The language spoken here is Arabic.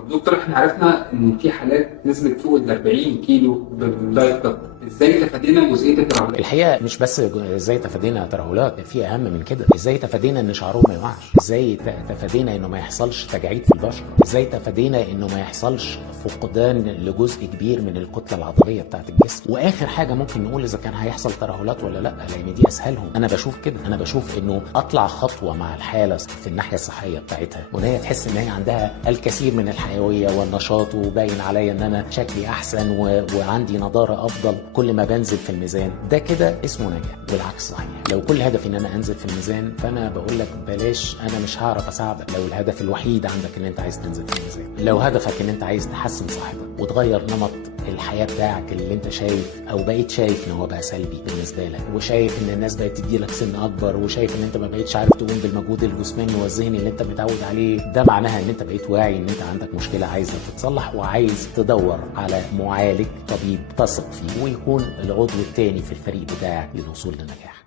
طب دكتور، احنا عرفنا ان في حالات نزلت فوق ال 40 كيلو بالدايت كات، ازاي تفادينا جزئيه الترهلات؟ الحقيقه مش بس ازاي تفادينا ترهلات، في اهم من كده. ازاي تفادينا ان شعرهم ما يقعش، ازاي تفادينا انه ما يحصلش تجاعيد في البشره، ازاي تفادينا انه ما يحصلش فقدان لجزء كبير من الكتله العضليه بتاعه الجسم. واخر حاجه ممكن نقول اذا كان هيحصل ترهلات ولا لا، لان دي اسهلهم. انا بشوف كده، انا بشوف انه اطلع خطوه مع الحاله في الناحيه الصحيه بتاعتها، وان هي تحس ان هي عندها الكثير من الحيويه والنشاط، وباين عليا ان انا شكلي احسن وعندي نضاره افضل كل ما بنزل في الميزان. ده كده اسمه نجاح. والعكس صحيح، لو كل هدفي ان انا انزل في الميزان فانا بقول لك بلاش، انا مش هعرف اساعدك. لو الهدف الوحيد عندك ان انت عايز تنزل في الميزان، لو هدفك ان انت عايز تحسن صحتك وتغير نمط الحياه بتاعك اللي انت شايف او بقيت شايف ان هو بقى سلبي بالنسبه لك، وشايف ان الناس بقت تدي لك سن اكبر، وشايف ان انت ما بقيتش عارف تقوم بالمجهود الجسماني والذهني اللي انت متعود عليه، ده معناها ان انت بقيت واعي ان انت عندك مشكله عايزه تتصلح، وعايز تدور على معالج طبيب تثق فيه ويكون العضو الثاني في الفريق بتاعك للوصول للنجاح.